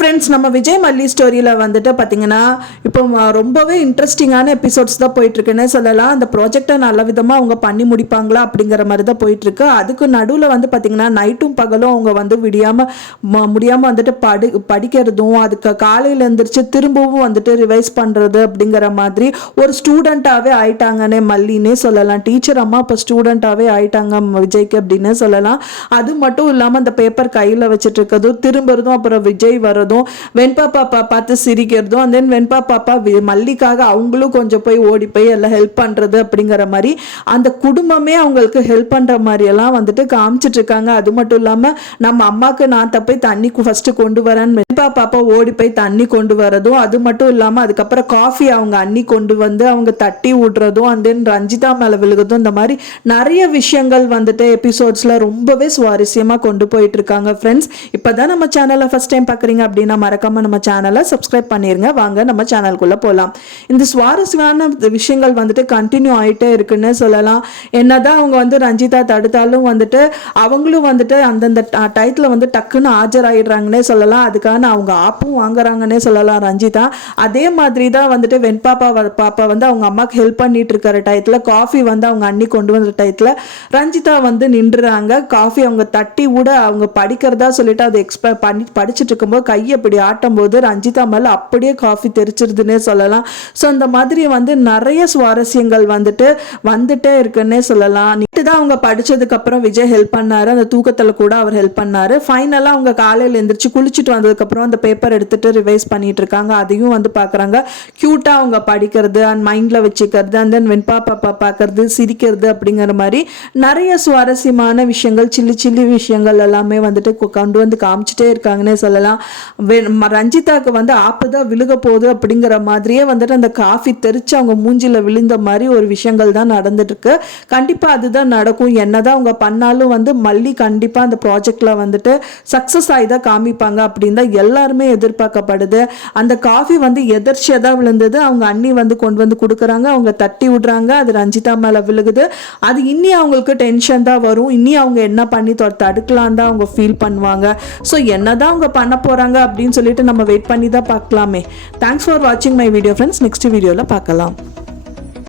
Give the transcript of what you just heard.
Friends, நம்ம விஜய் மல்லி ஸ்டோரியில் வந்துட்டு பார்த்தீங்கன்னா இப்போ ரொம்பவே இன்ட்ரெஸ்டிங்கான எபிசோட்ஸ் தான் போயிட்டுருக்குன்னு சொல்லலாம். அந்த ப்ராஜெக்டை நல்ல விதமாக அவங்க பண்ணி முடிப்பாங்களா அப்படிங்கிற மாதிரி தான் போயிட்டுருக்கு. அதுக்கு நடுவில் வந்து பார்த்தீங்கன்னா நைட்டும் பகலும் அவங்க வந்து முடியாமல் வந்துட்டு படிக்கிறதும் அதுக்கு காலையில் எழுந்திரிச்சு திரும்பவும் வந்துட்டு ரிவைஸ் பண்ணுறது அப்படிங்கிற மாதிரி ஒரு ஸ்டூடெண்ட்டாகவே ஆயிட்டாங்கன்னே மல்லின்னே சொல்லலாம். டீச்சர் அம்மா இப்போ ஸ்டூடெண்ட்டாகவே ஆயிட்டாங்க விஜய்க்கு அப்படின்னு சொல்லலாம். அது மட்டும் இல்லாமல் அந்த பேப்பர் கையில் வச்சுட்டு இருக்கிறதும் திரும்புறதும் அப்புறம் விஜய் வரதும் வெண்பா பாப்பா பார்த்து சிரிக்கிறதும் and then வெண்பா பாப்பா மல்லிக்காக அவங்களும் கொஞ்சம் போய் ஓடி போய் எல்லாம் ஹெல்ப் பண்றது அப்படிங்கிற மாதிரி அந்த குடும்பமே அவங்களுக்கு ஹெல்ப் பண்ற மாதிரி எல்லாம் வந்துட்டு காமிச்சிட்டு இருக்காங்க. அது மட்டும் இல்லாம நம்ம அம்மாக்கு நான் போய் தண்ணி ஃபர்ஸ்ட் கொண்டு வரேன்னு வெண்பா பாப்பா ஓடி போய் தண்ணி கொண்டு வரதும், அது மட்டும் இல்லாம அதுக்கப்புறம் காஃபி அவங்க அண்ணி கொண்டு வந்து அவங்க தட்டி விடுறதும் and then ரஞ்சிதா மேல விழுகுதும், இந்த மாதிரி நிறைய விஷயங்கள் வந்துட்டு எபிசோட்ஸ்ல ரொம்பவே சுவாரஸ்யமா கொண்டு போயிட்டு இருக்காங்க. ஃப்ரெண்ட்ஸ், இப்பதான் நம்ம சேனலை ஃபர்ஸ்ட் டைம் பாக்குறீங்க அப்படின்னா மறக்காம நம்ம சேனலை சப்ஸ்கிரைப் பண்ணிருங்க. வாங்க நம்ம சேனலுக்குள்ள போலாம். இந்த சுவாரஸ்யமான விஷயங்கள் வந்துட்டு கண்டினியூ ஆயிட்டே இருக்குன்னு சொல்லலாம். என்னதான் அவங்க வந்து ரஞ்சிதா தடுத்தாலும் வந்துட்டு அவங்களும் வந்துட்டு அந்தந்த டைத்துல வந்து டக்குன்னு ஆஜராயிடுறாங்கன்னே சொல்லலாம். அதுக்கான அவங்க ஆப்பும் வாங்குறாங்கன்னே சொல்லலாம் ரஞ்சிதா. அதே மாதிரி தான் வந்துட்டு பாப்பா வந்து அவங்க அம்மாக்கு ஹெல்ப் பண்ணிட்டு இருக்கிற டயத்துல காஃபி வந்து அவங்க அண்ணி கொண்டு வந்த டயத்துல ரஞ்சிதா வந்து நின்றுறாங்க. காஃபி அவங்க தட்டி விட அவங்க படிக்கிறதா சொல்லிட்டு அதை எக்ஸ்பெக்ட் பண்ணி படிச்சுட்டு இருக்கும்போது கையை இப்படி ஆட்டும் போது ரஞ்சிதா மேல அப்படியே காஃபி தெரிச்சிருதுன்னே சொல்லலாம். ஸோ அந்த மாதிரி வந்து நிறைய சுவாரஸ்யங்கள் வந்துட்டே இருக்குன்னே சொல்லலாம். நீட்டு தான் அவங்க படிச்சதுக்கு அப்புறம் விஜய் ஹெல்ப் பண்ணாரு. அந்த தூக்கத்துல கூட அவர் ஹெல்ப் பண்ணாரு. ஃபைனலா அவங்க காலையில எந்திரிச்சு குளிச்சுட்டு வந்ததுக்கு அப்புறம் அந்த பேப்பர் எடுத்துட்டு ரிவைஸ் பண்ணிட்டு இருக்காங்க. அதையும் வந்து பாக்குறாங்க. கியூட்டா அவங்க படிக்கிறது அண்ட் மைண்ட்ல வச்சுக்கிறது அண்ட் தென் வெண்பா பாப்பா பாக்குறது சிரிக்கிறது அப்படிங்கிற மாதிரி நிறைய சுவாரஸ்யமான விஷயங்கள் சில்லி விஷயங்கள் எல்லாமே வந்துட்டு கொண்டு வந்து காமிச்சிட்டே இருக்காங்கன்னே சொல்லலாம். ரஞ்சிதாக்கு வந்து ஆப்புதான் விழுக போகுது அப்படிங்கிற மாதிரியே வந்துட்டு அந்த காஃபி தெரிச்சு அவங்க மூஞ்சில விழுந்த மாதிரி ஒரு விஷயங்கள் தான் நடந்துட்டு இருக்கு. கண்டிப்பா அதுதான் நடக்கும். என்னதான் அவங்க பண்ணாலும் வந்து மல்லி கண்டிப்பா அந்த ப்ராஜெக்ட்ல வந்துட்டு சக்சஸ் ஆகிதான் காமிப்பாங்க அப்படின்னு தான் எல்லாருமே எதிர்பார்க்கப்படுது. அந்த காஃபி வந்து எதிர்ச்சியா தான் விழுந்தது. அவங்க அண்ணி வந்து கொண்டு வந்து கொடுக்குறாங்க. அவங்க தட்டி விடுறாங்க. அது ரஞ்சிதா மேல விழுகுது. அது இன்னி அவங்களுக்கு டென்ஷன் தான் வரும். இன்னி அவங்க என்ன பண்ணி தடுக்கலாம் தான் அவங்க ஃபீல் பண்ணுவாங்க. ஸோ என்னதான் அவங்க பண்ண போறாங்க அப்படின்னு சொல்லிட்டு நம்ம வெயிட் பண்ணி தான் பார்க்கலாமே. தேங்க்ஸ் ஃபார் வாட்சிங் மை வீடியோ ஃப்ரெண்ட்ஸ். நெக்ஸ்ட் வீடியோவில் பார்க்கலாம்.